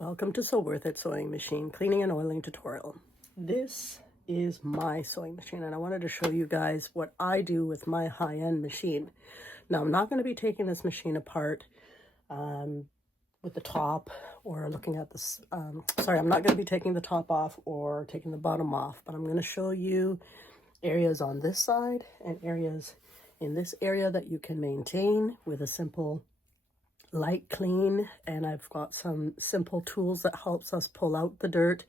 Welcome to So Worth It Sewing Machine Cleaning and Oiling Tutorial. This is my sewing machine and I wanted to show you guys what I do with my high-end machine. Now I'm not going to be taking this machine apart with the top or looking at this. I'm not going to be taking the top off or taking the bottom off, but I'm going to show you areas on this side and areas in this area that you can maintain with a simple light clean, and I've got some simple tools that helps us pull out the dirt,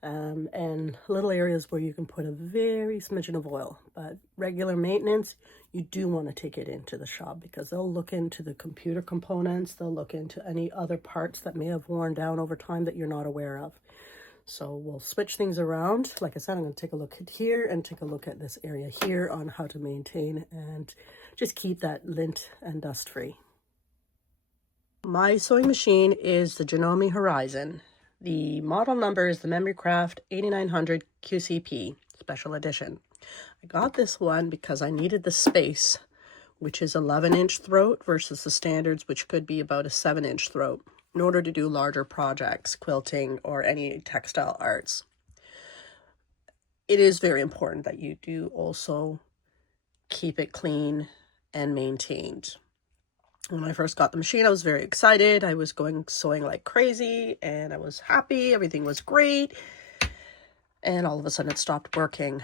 and little areas where you can put a very smidgen of oil. But regular maintenance, you do want to take it into the shop because they'll look into the computer components, they'll look into any other parts that may have worn down over time that you're not aware of. So we'll switch things around. Like I said, I'm going to take a look at here and take a look at this area here on how to maintain and just keep that lint and dust free. My sewing machine is the Janome Horizon. The model number is the Memorycraft 8900 QCP Special Edition. I got this one because I needed the space, which is 11-inch throat versus the standards, which could be about a 7-inch throat, in order to do larger projects, quilting, or any textile arts. It is very important that you do also keep it clean and maintained. When I first got the machine, I was very excited. I was sewing like crazy and I was happy. Everything was great. And all of a sudden it stopped working.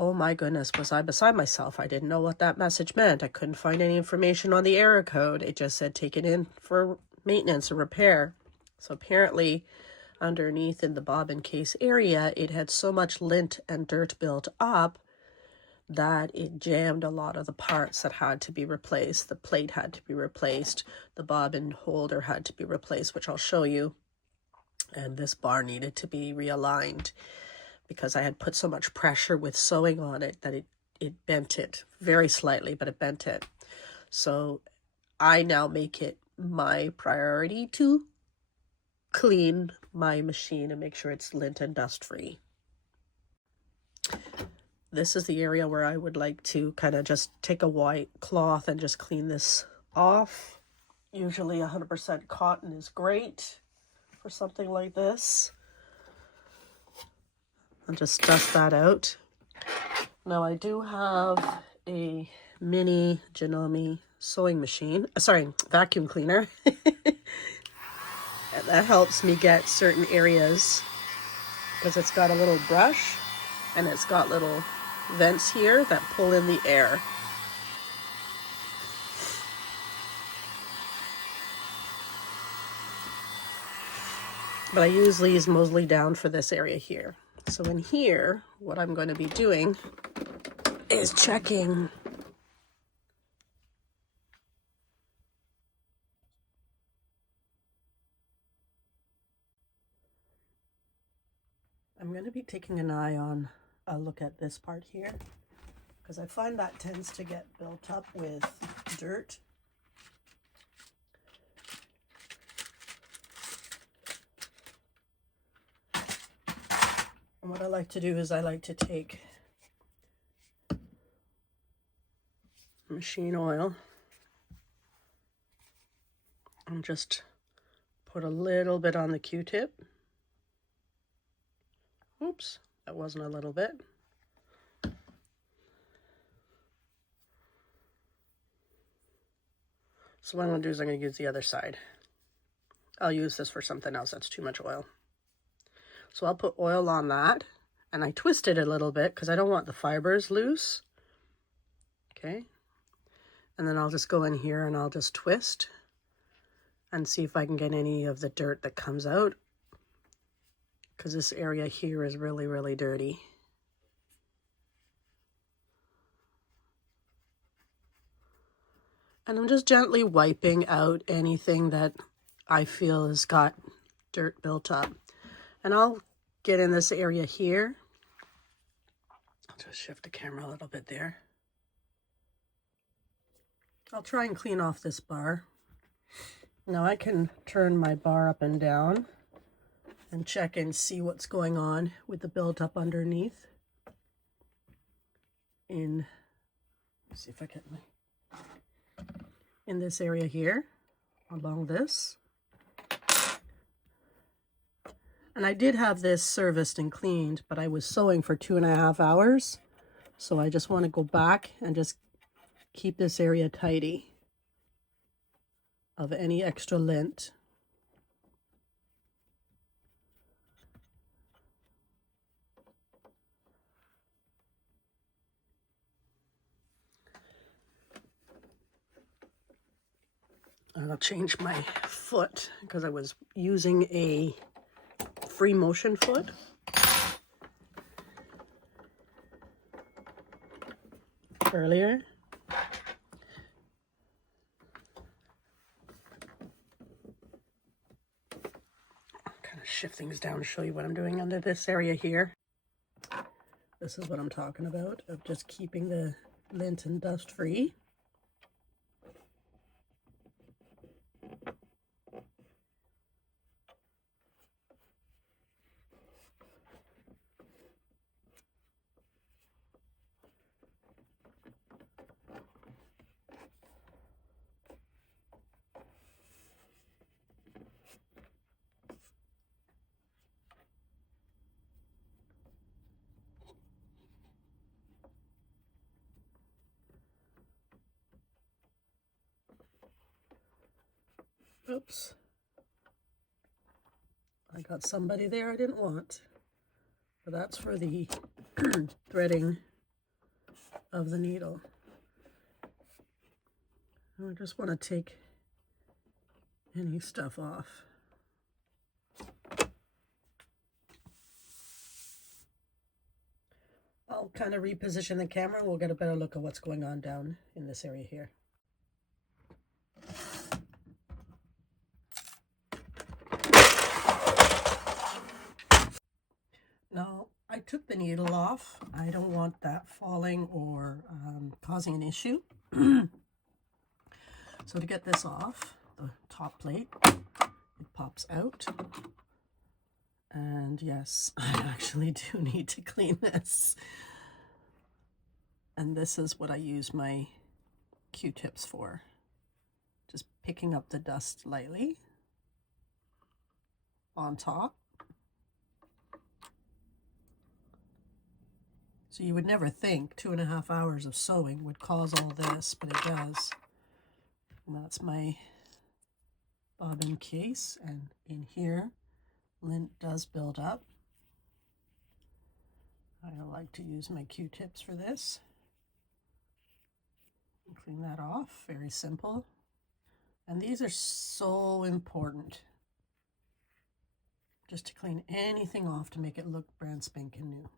Oh my goodness, was I beside myself? I didn't know what that message meant. I couldn't find any information on the error code. It just said take it in for maintenance or repair. So apparently underneath in the bobbin case area, it had so much lint and dirt built up that it jammed a lot of the parts that had to be replaced. The plate had to be replaced. The bobbin holder had to be replaced, which I'll show you. And this bar needed to be realigned because I had put so much pressure with sewing on it that it bent it very slightly, but it bent it. So I now make it my priority to clean my machine and make sure it's lint and dust free. This is the area where I would like to kind of just take a white cloth and just clean this off. Usually 100% cotton is great for something like this. And just dust that out. Now I do have a mini Janome sewing machine, vacuum cleaner. And that helps me get certain areas because it's got a little brush and it's got little vents here that pull in the air. But I use these mostly down for this area here. So in here, what I'm going to be doing is checking I'm going to be taking an eye on a look at this part here, because I find that tends to get built up with dirt. And what I like to do is I like to take machine oil and just put a little bit on the Q-tip. Oops, that wasn't a little bit. So what I'm going to do is I'm going to use the other side. I'll use this for something else. That's too much oil. So I'll put oil on that, and I twist it a little bit because I don't want the fibers loose. Okay. And then I'll just go in here and I'll just twist and see if I can get any of the dirt that comes out, because this area here is really, really dirty. And I'm just gently wiping out anything that I feel has got dirt built up. And I'll get in this area here. I'll just shift the camera a little bit there. I'll try and clean off this bar. Now I can turn my bar up and down and check and see what's going on with the buildup underneath. Let's see if I get in this area here, along this. And I did have this serviced and cleaned, but I was sewing for 2.5 hours. So I just want to go back and just keep this area tidy of any extra lint. I'll change my foot because I was using a free motion foot. Earlier. I'll kind of shift things down to show you what I'm doing under this area here. This is what I'm talking about, of just keeping the lint and dust free. Oops. I got somebody there I didn't want. But that's for the threading of the needle. I just want to take any stuff off. I'll kind of reposition the camera. We'll get a better look at what's going on down in this area here. Now, I took the needle off. I don't want that falling or causing an issue. So to get this off, the top plate, it pops out. And yes, I actually do need to clean this. And this is what I use my Q-tips for. Just picking up the dust lightly on top. So you would never think 2.5 hours of sewing would cause all this, but it does. And that's my bobbin case, and in here, lint does build up. I like to use my Q-tips for this. Clean that off, very simple. And these are so important. Just to clean anything off to make it look brand spanking new.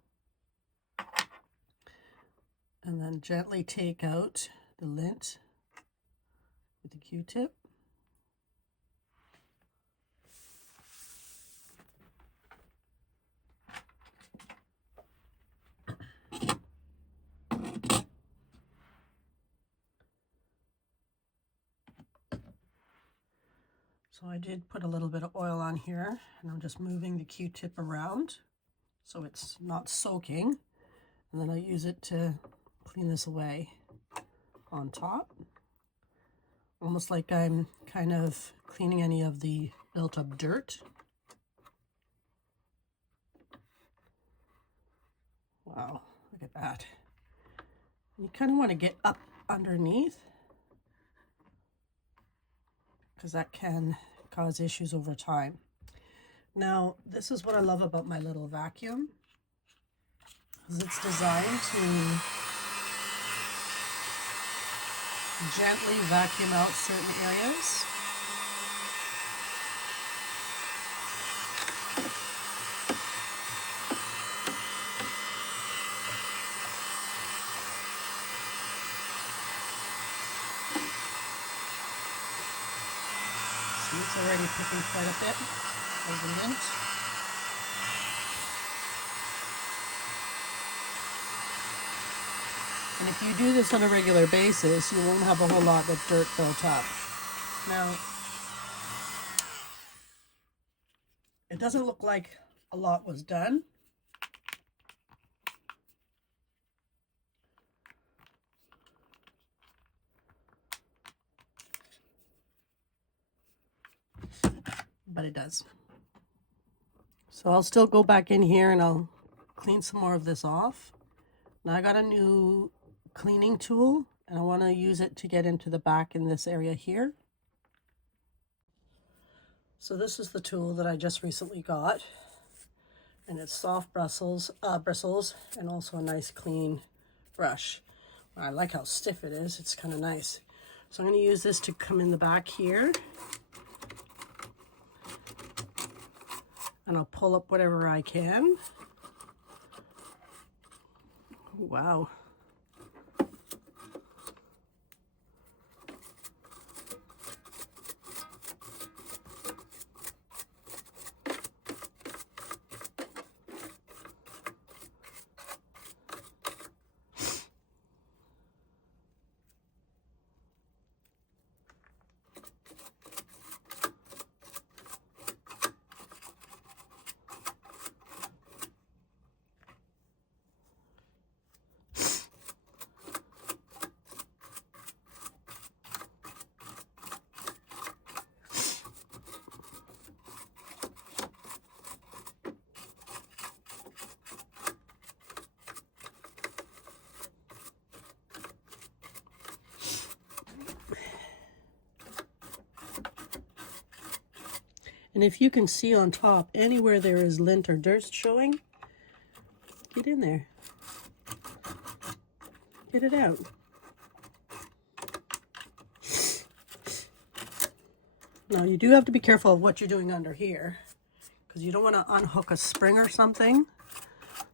And then gently take out the lint with the Q-tip. So I did put a little bit of oil on here, and I'm just moving the Q-tip around so it's not soaking. And then I use it to clean this away on top. Almost like I'm kind of cleaning any of the built up dirt. Wow, look at that. You kind of want to get up underneath because that can cause issues over time. Now, this is what I love about my little vacuum. It's designed to gently vacuum out certain areas. See, it's already picking quite a bit of the lint. And if you do this on a regular basis, you won't have a whole lot of dirt built up. Now, it doesn't look like a lot was done. But it does. So I'll still go back in here and I'll clean some more of this off. Now I got a new cleaning tool and I want to use it to get into the back in this area here. So this is the tool that I just recently got, and it's soft bristles and also a nice clean brush. I like how stiff it is. It's kind of nice. So I'm going to use this to come in the back here, and I'll pull up whatever I can. Wow. And if you can see on top, anywhere there is lint or dirt showing, get in there. Get it out. Now you do have to be careful of what you're doing under here, because you don't want to unhook a spring or something.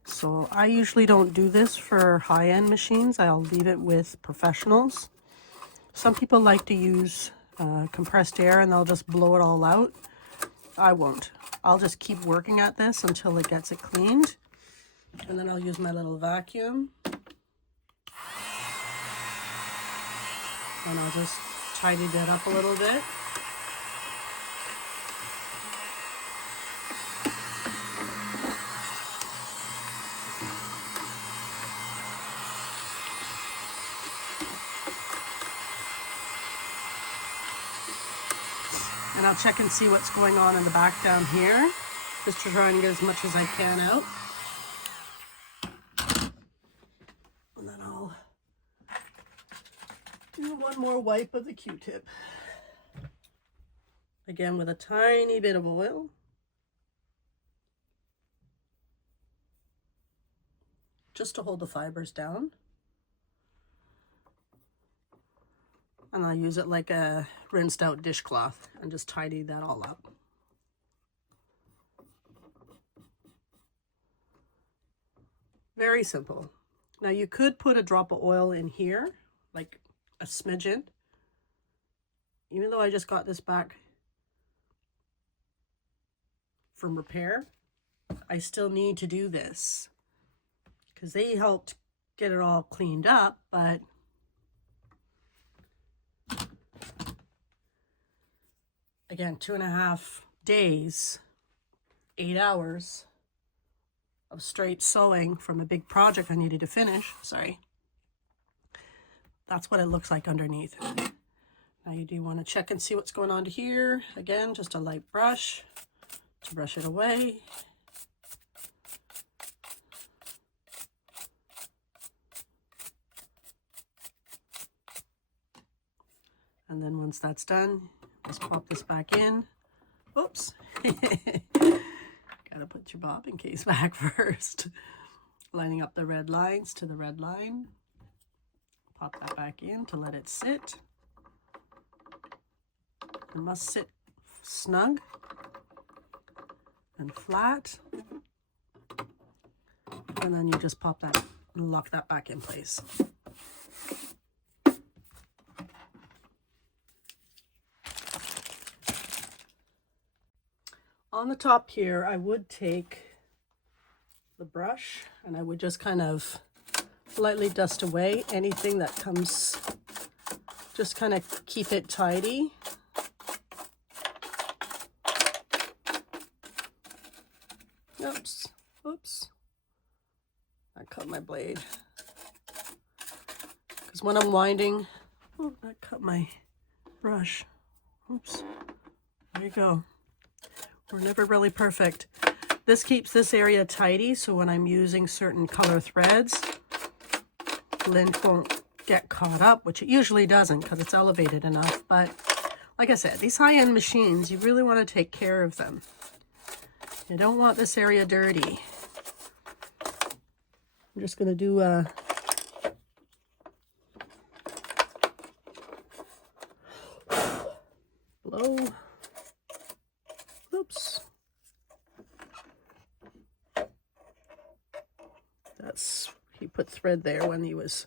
So I usually don't do this for high-end machines. I'll leave it with professionals. Some people like to use compressed air and they'll just blow it all out. I won't. I'll just keep working at this until it gets it cleaned. And then I'll use my little vacuum. And I'll just tidy that up a little bit. And I'll check and see what's going on in the back down here, just to try and get as much as I can out. And then I'll do one more wipe of the Q-tip. Again, with a tiny bit of oil. Just to hold the fibers down. And I'll use it like a rinsed out dishcloth and just tidy that all up. Very simple. Now you could put a drop of oil in here, like a smidgen. Even though I just got this back from repair, I still need to do this because they helped get it all cleaned up, but again, 2.5 days, 8 hours of straight sewing from a big project I needed to finish. Sorry. That's what it looks like underneath. Now you do want to check and see what's going on to here. Again, just a light brush to brush it away. And then once that's done, just pop this back in. Oops. Gotta put your bobbin case back first. Lining up the red lines to the red line. Pop that back in to let it sit. It must sit snug and flat. And then you just pop that and lock that back in place. On the top here, I would take the brush and I would just kind of lightly dust away anything that comes, just kind of keep it tidy. Oops, oops, I cut my blade. Because when I'm winding, oh, I cut my brush. Oops, there you go. We're never really perfect. This keeps this area tidy, so when I'm using certain color threads, lint won't get caught up, which it usually doesn't because it's elevated enough. But like I said, these high-end machines, you really want to take care of them. You don't want this area dirty. I'm just going to do a blow. Oops. He put thread there when he was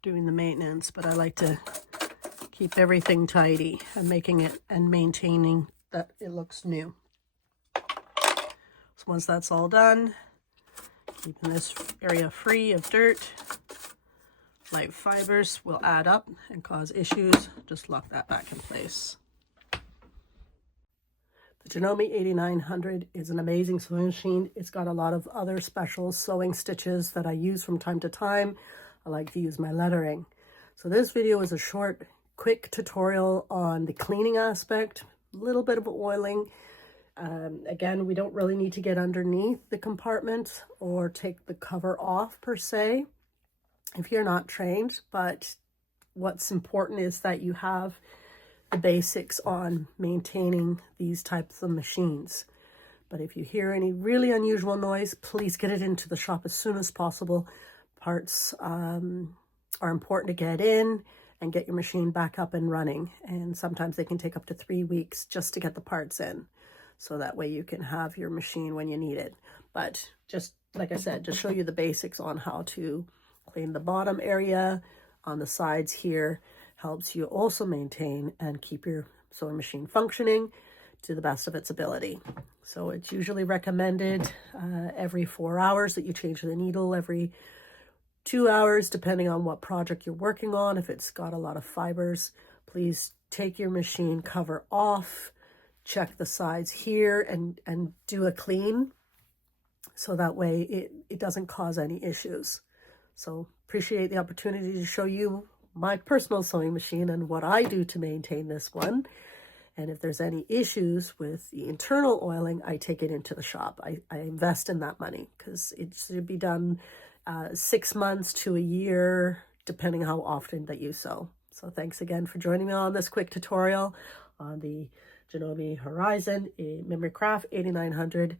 doing the maintenance, but I like to keep everything tidy and making it and maintaining that it looks new. So once that's all done, keeping this area free of dirt, light fibers will add up and cause issues. Just lock that back in place. The Janome 8900 is an amazing sewing machine. It's got a lot of other special sewing stitches that I use from time to time. I like to use my lettering. So this video is a short, quick tutorial on the cleaning aspect, a little bit of oiling. Again, we don't really need to get underneath the compartment or take the cover off per se if you're not trained, but what's important is that you have the basics on maintaining these types of machines. But if you hear any really unusual noise, please get it into the shop as soon as possible. Parts are important to get in and get your machine back up and running. And sometimes they can take up to 3 weeks just to get the parts in. So that way you can have your machine when you need it. But just like I said, just show you the basics on how to clean the bottom area on the sides here. Helps you also maintain and keep your sewing machine functioning to the best of its ability. So it's usually recommended every 4 hours that you change the needle, every 2 hours, depending on what project you're working on. If it's got a lot of fibers, please take your machine cover off, check the sides here and do a clean. So that way it doesn't cause any issues. So appreciate the opportunity to show you my personal sewing machine and what I do to maintain this one. And if there's any issues with the internal oiling, I take it into the shop. I invest in that money because it should be done 6 months to a year, depending how often that you sew. So thanks again for joining me on this quick tutorial on the Janome Horizon Memory Craft 8900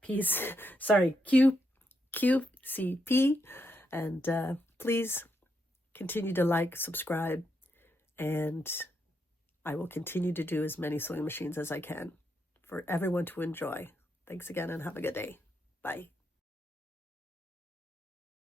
piece, sorry, QCP. And please continue to like, subscribe, and I will continue to do as many sewing machines as I can for everyone to enjoy. Thanks again and have a good day. Bye.